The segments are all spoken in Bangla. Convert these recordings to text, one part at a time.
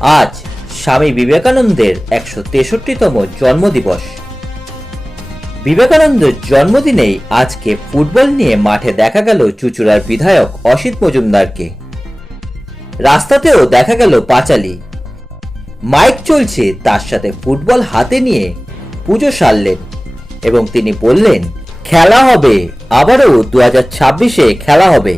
আজ স্বামী বিবেকানন্দের 163তম জন্মদিবস। বিবেকানন্দের জন্মদিনেই আজকে ফুটবল নিয়ে মাঠে দেখা গেল চুঁচুড়ার বিধায়ক অসিত মজুমদারকে। রাস্তাতেও দেখা গেল পাঁচালী। মাইক চলছে, তার সাথে ফুটবল হাতে নিয়ে পুজো সারলেন এবং তিনি বললেন, খেলা হবে, আবারও 2026-এ খেলা হবে।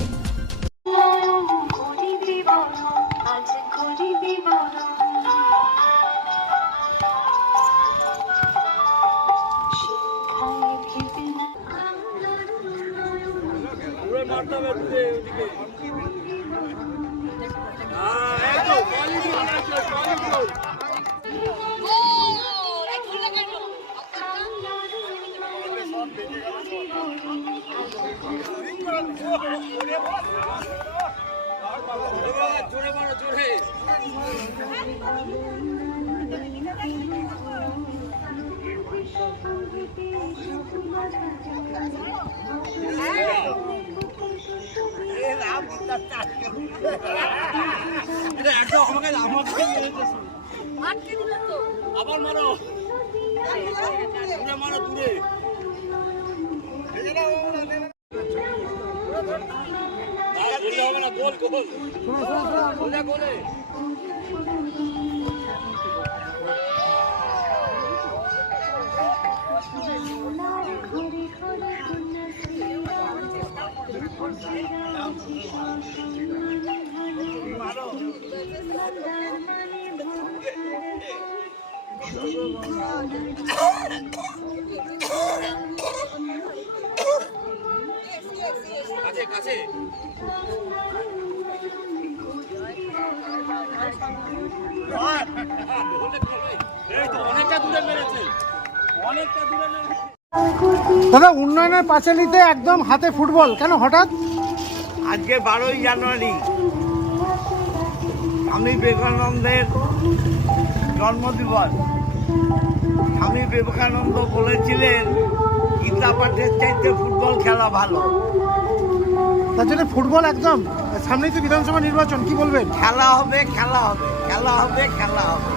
আবার মারো, দূরে মারো, দূরে। হবে না, গোল গোল সোজা গোলে। কাছে কাছে অনেকটা দূরে মেরেছে, অনেকটা দূরে মেরেছে। দাদা, উন্নয়নের পাঁচালীতে একদম হাতে ফুটবল কেন হঠাৎ? আজকে 12ই জানুয়ারি স্বামী বিবেকানন্দের জন্মদিবস। স্বামী বিবেকানন্দ বলেছিলেন, গীতা পাঠের চাইতে ফুটবল খেলা ভালো। তার জন্য ফুটবল একদম সামনেই তো বিধানসভা নির্বাচন, কি বলবেন? খেলা হবে, খেলা হবে, খেলা হবে, খেলা হবে।